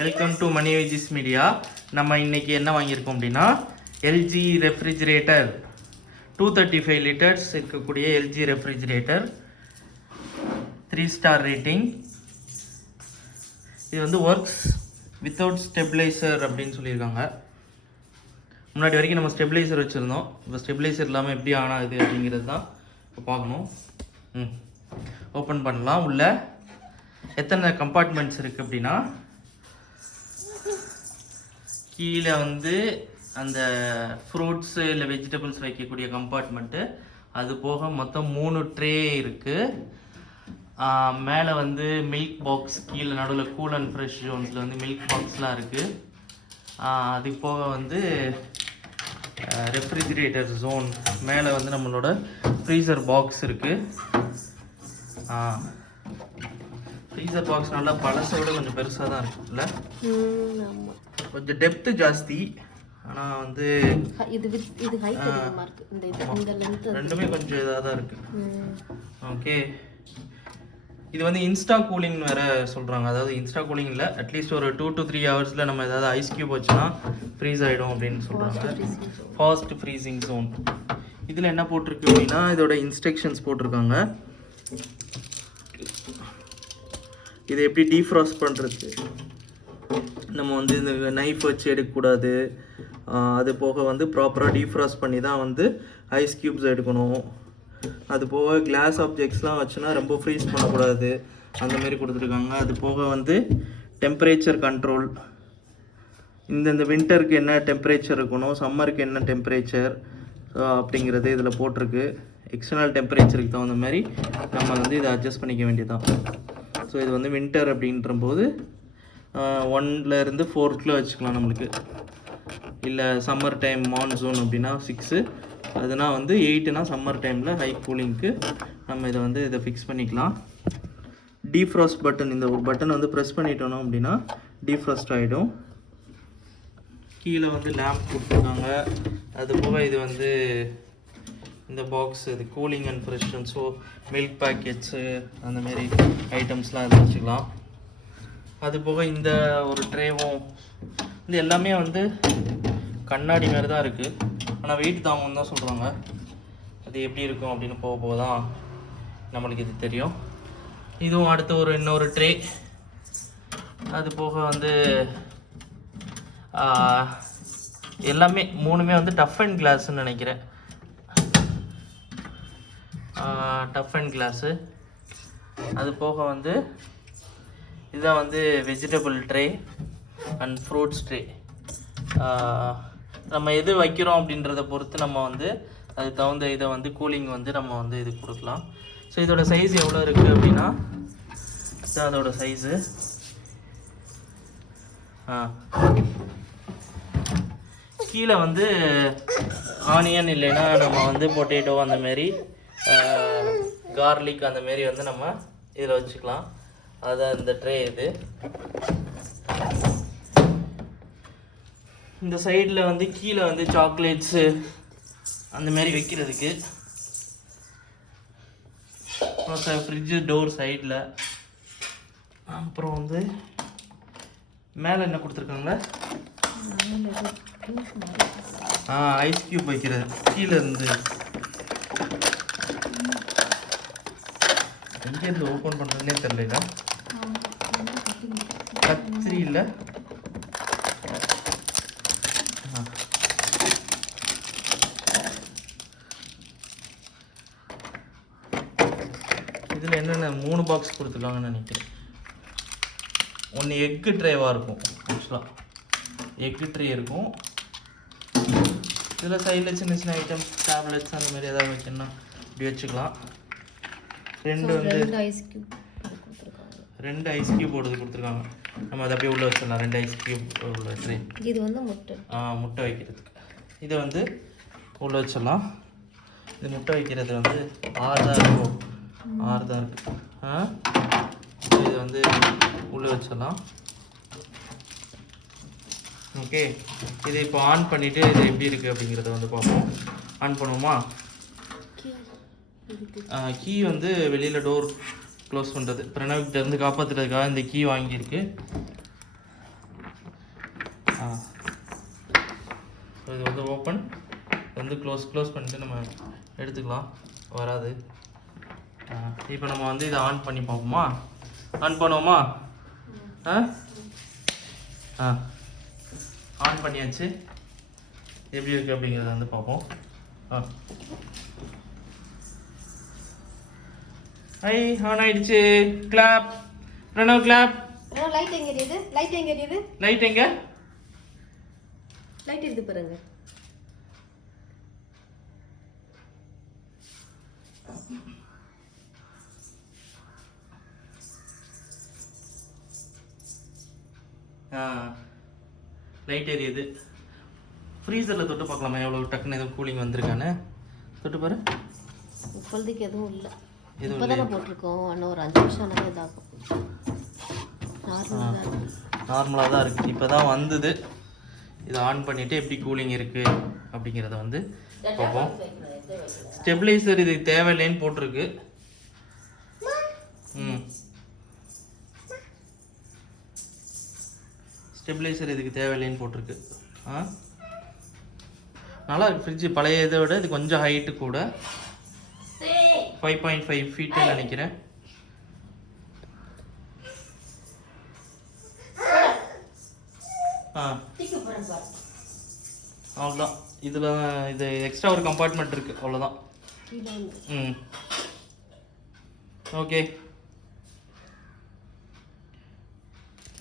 Welcome to Mani Viji's media. நம்ம இன்னைக்கு என்ன வாங்கியிருக்கோம் அப்படின்னா எல்ஜி ரெஃப்ரிஜிரேட்டர் 235 லிட்டர்ஸ் இருக்கக்கூடிய எல்ஜி ரெஃப்ரிஜிரேட்டர் 3 ஸ்டார் ரேட்டிங். இது வந்து ஒர்க்ஸ் வித்தவுட் ஸ்டெபிளைசர் அப்படின்னு சொல்லியிருக்காங்க. முன்னாடி வரைக்கும் நம்ம ஸ்டெபிளைசர் வச்சுருந்தோம். இப்போ ஸ்டெபிளைசர் இல்லாமல் எப்படி ஆன் ஆகுது அப்படிங்கிறது தான் இப்போ பார்க்கணும். ஓப்பன் பண்ணலாம். உள்ள எத்தனை கம்பார்ட்மெண்ட்ஸ் இருக்குது அப்படின்னா, கீழே வந்து அந்த ஃப்ரூட்ஸு இல்லை வெஜிடபிள்ஸ் வைக்கக்கூடிய கம்பார்ட்மெண்ட்டு, அது போக மொத்தம் 3 ட்ரே இருக்குது. மேலே வந்து மில்க் பாக்ஸ், கீழே நடுவில் கூல் அண்ட் ஃப்ரெஷ் ஜோன்ஸில் வந்து மில்க் பாக்ஸ்லாம் இருக்குது. அது போக வந்து ரெஃப்ரிஜிரேட்டர் ஜோன், மேலே வந்து நம்மளோட ஃப்ரீசர் பாக்ஸ் இருக்குது. ஃப்ரீசர் பாக்ஸ் நல்லா பழசோட கொஞ்சம் பெருசாக தான் இருக்குல்ல, கொஞ்சம் டெப்த்து ஜாஸ்தி. ஆனால் வந்து ரெண்டுமே கொஞ்சம் இதாக தான் இருக்குது. ஓகே, இது வந்து இன்ஸ்டா கூலிங் வேறு சொல்கிறாங்க. அதாவது இன்ஸ்டா கூலிங் இல்லை, அட்லீஸ்ட் ஒரு 2 to 3 ஹவர்ஸில் நம்ம ஏதாவது ஐஸ் க்யூப் வச்சுன்னா ஃப்ரீஸ் ஆகிடும் அப்படின்னு சொல்கிறாங்க. Fast freezing zone. இதில் என்ன போட்டிருக்கு அப்படின்னா, இதோட இன்ஸ்ட்ரக்ஷன்ஸ் போட்டிருக்காங்க. இதை எப்படி டீஃப்ராஸ்ட் பண்ணுறது, நம்ம வந்து இந்த நைஃப் வச்சு எடுக்கக்கூடாது. அது போக வந்து ப்ராப்பராக டீஃப்ராஸ்ட் பண்ணி தான் வந்து ஐஸ் க்யூப்ஸ் எடுக்கணும். அது போக கிளாஸ் ஆப்ஜெக்ட்ஸ்லாம் வச்சுன்னா ரொம்ப ஃப்ரீஸ் பண்ணக்கூடாது, அந்தமாரி கொடுத்துருக்காங்க. அது போக வந்து டெம்பரேச்சர் கண்ட்ரோல், இந்த வின்டருக்கு என்ன டெம்பரேச்சர் இருக்கணும், சம்மருக்கு என்ன டெம்பரேச்சர் அப்படிங்கிறது இதில் போட்டிருக்கு. எக்ஸ்டர்னல் டெம்பரேச்சருக்கு தகுந்த மாதிரி நம்ம வந்து இதை அட்ஜஸ்ட் பண்ணிக்க வேண்டியதான். ஸோ இது வந்து வின்டர் அப்படின்ற போது 1லேருந்து 4 வச்சுக்கலாம் நம்மளுக்கு. இல்லை சம்மர் டைம் மான்சூன் அப்படின்னா 6, அதுனா வந்து 8னா சம்மர் டைமில் ஹை கூலிங்க்கு நம்ம இதை ஃபிக்ஸ் பண்ணிக்கலாம். டீஃப்ராஸ்ட் பட்டன், இந்த ஒரு பட்டன் வந்து ப்ரெஸ் பண்ணிட்டோம் அப்படின்னா டீஃப்ராஸ்ட் ஆகிடும். கீழே வந்து லேம்ப் கொடுத்துருக்காங்க. அது போக இது வந்து இந்த பாக்ஸ், இது cooling and fresh, so milk packets அந்தமாரி ஐட்டம்ஸ்லாம் இதில் வச்சுக்கலாம். அது போக இந்த ஒரு ட்ரேவும் இது எல்லாமே வந்து கண்ணாடி மாதிரி தான் இருக்குது. ஆனால் வெயிட் தாங்கன்னு தான் சொல்கிறாங்க. அது எப்படி இருக்கும் அப்படின்னு போக தான் நம்மளுக்கு இது தெரியும். இதுவும் அடுத்து இன்னொரு ட்ரே. அது போக வந்து எல்லாமே 3மே வந்து டஃப் அண்ட் கிளாஸ்ன்னு நினைக்கிறேன். Tough and class. அது போக வந்து இதுதான் வந்து vegetable tray and fruits tray. நம்ம எது வைக்கிறோம் அப்படின்றத பொறுத்து நம்ம வந்து அதுக்கு தகுந்த இதை வந்து கூலிங் வந்து நம்ம வந்து இது கொடுக்கலாம். ஸோ இதோட சைஸ் எவ்வளோ இருக்குது அப்படின்னா, இதுதான் அதோட சைஸு. கீழே வந்து ஆனியன் இல்லைன்னா நம்ம வந்து பொட்டேட்டோ அந்தமாரி கார்லிக் அந்தமாரி வந்து நம்ம இதில் வச்சுக்கலாம். அதுதான் இந்த ட்ரே. இது இந்த சைடில் வந்து கீழே வந்து சாக்லேட்ஸு அந்தமாரி வைக்கிறதுக்கு. ஃப்ரிட்ஜு டோர் சைடில். அப்புறம் வந்து மேலே என்ன கொடுத்துருக்காங்க, ஐஸ் க்யூப் வைக்கிறது. கீழே இருந்து எங்கேருந்து ஓப்பன் பண்ணுறதுனே தெரியல. கத்திரி இல்லை, இதில் என்னென்ன 3 பாக்ஸ் கொடுத்துருக்காங்கன்னு நினைக்கிறேன். ஒன்று எக்கு ட்ரேவாக இருக்கும். ஆக்சுவலாக எக்கு ட்ரே இருக்கும். இதில் சைடில் சின்ன சின்ன ஐட்டம்ஸ், டேப்லெட்ஸ் அந்த மாதிரி ஏதாவது வைக்கணும்னா இப்படி வச்சுக்கலாம். 2 ஐஸ் க்யூப் போடுறது கொடுத்துருக்காங்க. நம்ம அதை அப்படியே உள்ளே வச்சிடலாம். 2 ஐஸ் க்யூப் உள்ள ட்ரே. இது வந்து முட்டை வைக்கிறதுக்கு. இதை வந்து உள்ளே வச்சிடலாம். இது முட்டை வைக்கிறது வந்து 6 தான் இருக்கும். 6 தான் இருக்குது. இது வந்து உள்ளே வச்சிடலாம். ஓகே, இதை இப்போ ஆன் பண்ணிவிட்டு இது எப்படி இருக்குது அப்படிங்கிறத வந்து பார்ப்போம். ஆன் பண்ணுவோமா? கீ வந்து வெளியில் டோர் க்ளோஸ் பண்ணுறது, பிரணவ்கிட்ட இருந்து காப்பாற்றுறதுக்காக இந்த கீ வாங்கியிருக்கு. இது வந்து ஓப்பன் வந்து க்ளோஸ் பண்ணிட்டு நம்ம எடுத்துக்கலாம், வராது. இப்போ நம்ம வந்து இதை ஆன் பண்ணி பார்ப்போமா? ஆன் பண்ணுவோமா? ஆன் பண்ணியாச்சு. எப்படி இருக்குது அப்படிங்கிறத வந்து பார்ப்போம். ஆன் ஆயிடுச்சு. Clap Pranav, clap. லைட் எங்க எரியுது? லைட் எங்க எரியுது? லைட் எங்க? லைட் எரியுது பாருங்க. லைட் எரியுது. ஃப்ரீசரில் தொட்டு பார்க்கலாமா எவ்வளோ டக்குன்னு எதுவும் கூலிங் வந்திருக்கான்னு? தொட்டு பாரு. இப்போதைக்கு எதுவும் இல்லை. எதுவும் இப்போதானே போட்டிருக்கோம். இன்னும் ஒரு 5 நிமிஷம் ஆனாலே இதாகும். நார்மலாக தான் இருக்குது. இப்போ தான் வந்தது. இதை ஆன் பண்ணிவிட்டு எப்படி கூலிங் இருக்குது அப்படிங்கிறத வந்து பார்ப்போம். ஸ்டெபிளைசர் இது தேவையில்லைன்னு போட்டிருக்கு. ஸ்டெபிளைசர் இதுக்கு தேவையில்லைன்னு போட்டிருக்கு. நல்லா இருக்கு ஃப்ரிட்ஜு. பழைய இதை விட இது கொஞ்சம் ஹைட்டு கூட. 5.5 ஃபீட்டு நினைக்கிறேன். அவ்வளோதான். இதில் இது எக்ஸ்ட்ரா ஒரு கம்பார்ட்மெண்ட் இருக்குது, அவ்வளோதான். ஓகே.